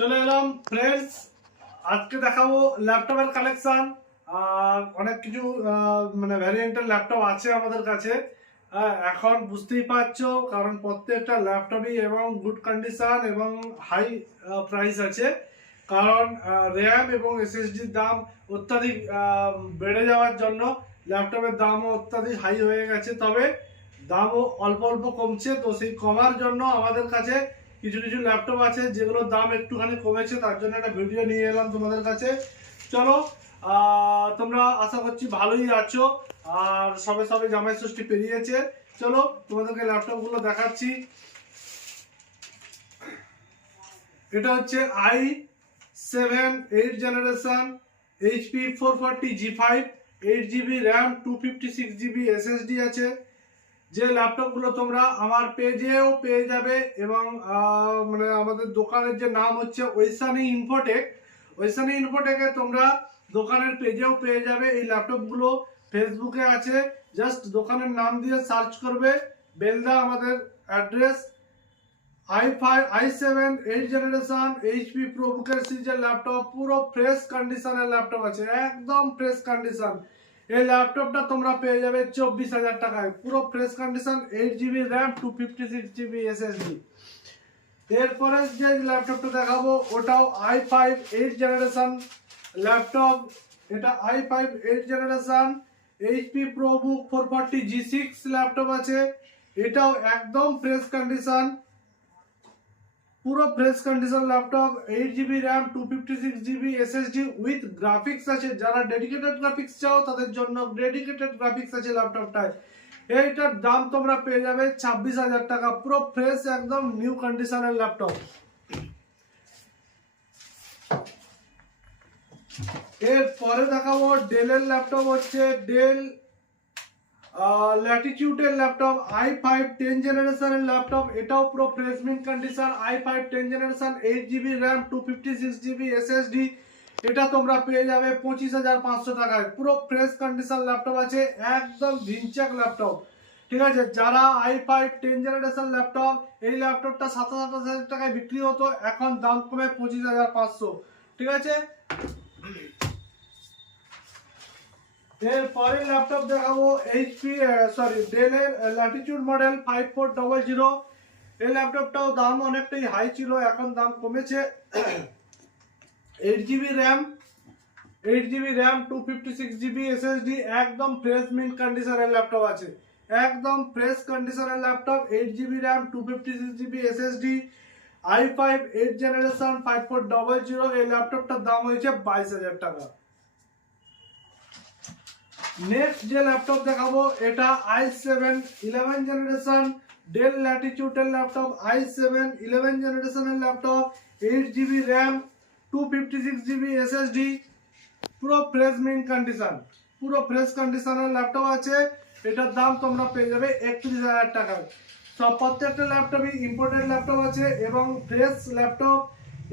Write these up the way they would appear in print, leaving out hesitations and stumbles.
চলে এলাম ফ্রেন্ডস, আজকে দেখাবো ল্যাপটপের কালেকশন। আর অনেক কিছু মানে ভ্যারিয়েন্টের ল্যাপটপ আছে আমাদের কাছে। এখন বুঝতেই পারছো, কারণ প্রত্যেকটা ল্যাপটপই এবং গুড কন্ডিশন এবং হাই প্রাইস আছে। কারণ র্যাম এবং এসএসডির দাম অত্যাধিক বেড়ে যাওয়ার জন্য ল্যাপটপের দামও অত্যাধিক হাই হয়ে গেছে। তবে দামও অল্প অল্প কমছে, তো সেই কমার জন্য আমাদের কাছে কিছু কিছু ল্যাপটপ আছে যেগুলোর দাম একটুখানি কমেছে, তার জন্য একটা ভিডিও নিয়ে এলাম তোমাদের কাছে। চলো, তোমরা আশা করছি ভালোই আছো আর সবে সবে জামাই ষষ্ঠী পেরিয়েছে। চলো তোমাদেরকে ল্যাপটপগুলো দেখাচ্ছি। এটা হচ্ছে i7 8 generation HP 440G5, 8GB RAM, 256GB SSD আছে। যে ল্যাপটপগুলো তোমরা আমার পেজেও পেয়ে যাবে এবং মানে আমাদের দোকানের যে নাম হচ্ছে ঐশানী ইনফোটেক, ঐশানী ইনফোটেকে তোমরা দোকানের পেজেও পেয়ে যাবে। এই ল্যাপটপগুলো ফেসবুকে আছে, জাস্ট দোকানের নাম দিয়ে সার্চ করবে। বেলদা আমাদের অ্যাড্রেস। i7 8 জেনারেশন HP প্রোবুকের সিরিজের ল্যাপটপ, পুরো ফ্রেশ কন্ডিশনের ল্যাপটপ আছে, একদম ফ্রেশ কন্ডিশন। এই ল্যাপটপটা তোমরা পেয়ে যাবে 24,000 টাকায়, পুরো fresh condition, 8GB RAM, 256GB SSD। এরপরে যে ল্যাপটপটা দেখাবো ওটাও i5 8 জেনারেশন ল্যাপটপ। এটা i5 8 generation HP ProBook 440G6 laptop আছে। এটাও একদম ফ্রেশ কন্ডিশন, পুরো fresh condition laptop, 8GB RAM, 256GB SSD with graphics আছে। যারা ডেডিকেটেড গ্রাফিক্স চাও তাদের জন্য ডেডিকেটেড গ্রাফিক্স আছে ল্যাপটপটায়। এইটার দাম তোমরা পেয়ে যাবে 26,000 টাকা, পুরো ফ্রেশ একদম নিউ কন্ডিশনের ল্যাপটপ। এরপরে দেখাবো ডেলের ল্যাপটপ, হচ্ছে ডেল ল্যাটিটিউডের ল্যাপটপ, i5 10 জেনারেশনের ল্যাপটপ। এটাও পুরো fresh mint condition, i5 10 generation, 8GB RAM, 256GB SSD। এটা তোমরা পেয়ে যাবে 25,500 টাকায়, পুরো ফ্রেশ কন্ডিশন ল্যাপটপ আছে, একদম ঝিনচাক ল্যাপটপ। ঠিক আছে, যারা i5 10 জেনারেশন ল্যাপটপ, এই ল্যাপটপটা 27,000 টাকায় বিক্রি হতো, এখন দাম কমে 25,500। ঠিক আছে, এরপরে ল্যাপটপ দেখাবো ডেলের ল্যাটিটিউড মডেল 5400। এই ল্যাপটপটাও দাম অনেকটাই হাই ছিল, এখন দাম কমেছে। 8GB র্যাম 256GB SSD, একদম ফ্রেশ মিন্ট কন্ডিশনের ল্যাপটপ আছে, একদম ফ্রেশ কন্ডিশনের laptop, 8GB RAM, 256GB SSD, i5 8 generation 5400। এই ল্যাপটপটার দাম হয়েছে 22,000 টাকা। নেক্সট যে ল্যাপটপ দেখাবো এটা i7 11 generation del ল্যাটিটিউডের laptop, i7 11 জেনারেশনের laptop, 8GB RAM, 256GB SSD, পুরো ফ্রেশ মিন্ট কন্ডিশন, পুরো ফ্রেশ কন্ডিশনের ল্যাপটপ আছে। এটার দাম তোমরা পেয়ে যাবে 31,000 টাকায়। সব প্রত্যেকটা ল্যাপটপই ইম্পোর্টেড ল্যাপটপ আছে এবং ফ্রেশ ল্যাপটপ,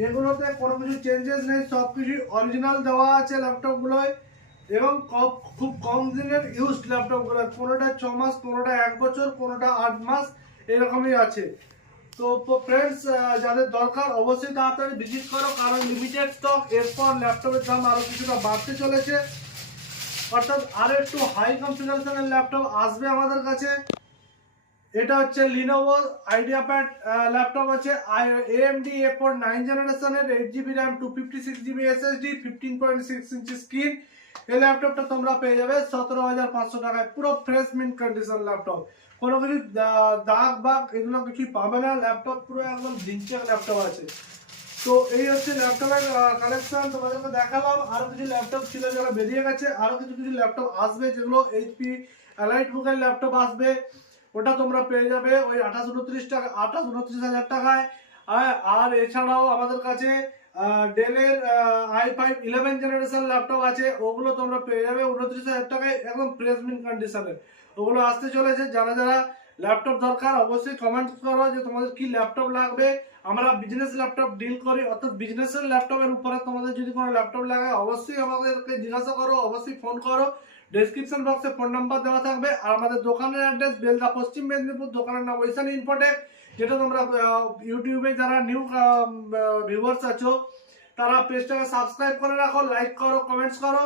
এগুলোতে কোনো কিছু চেঞ্জেস নেই, সব কিছু অরিজিনাল দেওয়া আছে ল্যাপটপগুলোয় এবং খুব কম দিনের ইউজড ল্যাপটপগুলো, কোনোটা 6 মাস, কোনোটা 1 বছর, কোনোটা 8 মাস, এরকমই আছে। তো ফ্রেন্ডস, যাদের দরকার অবশ্যই তাড়াতাড়ি ভিজিট করো, কারণ লিমিটেড স্টক। এরপর ল্যাপটপের দাম আরও কিছুটা বাড়তে চলেছে, অর্থাৎ আর একটু হাই কনফিগারেশনের ল্যাপটপ আসবে আমাদের কাছে। এটা হচ্ছে লিনোভো আইডিয়াপ্যাড ল্যাপটপ আছে, AMD A4 9 জেনারেশনের, 8GB র্যাম, 256GB SSD, 15.6 ইঞ্চি স্ক্রিন। এই ল্যাপটপটা তোমরা পেয়ে যাবে 17,500 টাকায়, পুরো ফ্রেশ মিন্ট কন্ডিশন ল্যাপটপ, কোনো কিছু দাগ বা এগুলো কিছু পাবে না, ল্যাপটপ পুরো একদম ঝিনচাক ল্যাপটপ আছে। তো এই হচ্ছে ল্যাপটপের কালেকশন তোমাদেরকে দেখালাম। আরো কিছু ল্যাপটপ ছিল যেগুলো বেরিয়ে গেছে, আরো কিছু কিছু ল্যাপটপ আসবে, যেগুলো HP এলাইটবুকের ল্যাপটপ আসবে, ওটা তোমরা পেয়ে যাবে ওই 28-29 হাজার টাকায়। আর এছাড়াও আমাদের কাছে ডেলের i5 11 জেনারেশন ল্যাপটপ আছে, ওগুলো তোমরা পেয়ে যাবে 29,000 টাকায়, একদম ফ্রেশ মিন্ট কন্ডিশনের। ওগুলো আসতে চলেছে। যারা যারা ল্যাপটপ দরকার অবশ্যই কমেন্ট করো যে তোমাদের কি ল্যাপটপ লাগবে। আমরা বিজনেস ল্যাপটপ ডিল করি, অর্থাৎ বিজনেসের ল্যাপটপের উপরে তোমাদের যদি কোনো ল্যাপটপ লাগে অবশ্যই আমাদেরকে জিজ্ঞাসা করো, অবশ্যই ফোন করো। ডেসক্রিপশন বক্সে ফোন নাম্বার দেওয়া থাকবে। আর আমাদের দোকানের অ্যাড্রেস বেলদা, পশ্চিম মেদিনীপুর। দোকানের নাম ঐশানী ইনফোটেক। যেটা তোমরা ইউটিউবে যারা নিউ ভিউয়ার্স আছো তারা পেজটাকে সাবস্ক্রাইব করে রাখো, লাইক করো, কমেন্টস করো।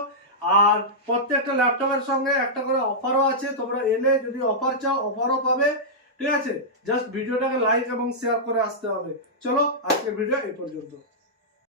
আর প্রত্যেকটা ল্যাপটপের সঙ্গে একটা করে অফারও আছে, তোমরা এলে যদি অফার চাও অফারও পাবে, ঠিক আছে? জাস্ট ভিডিওটাকে লাইক এবং শেয়ার করে আসতে হবে। চলো আজকের ভিডিও এই পর্যন্ত।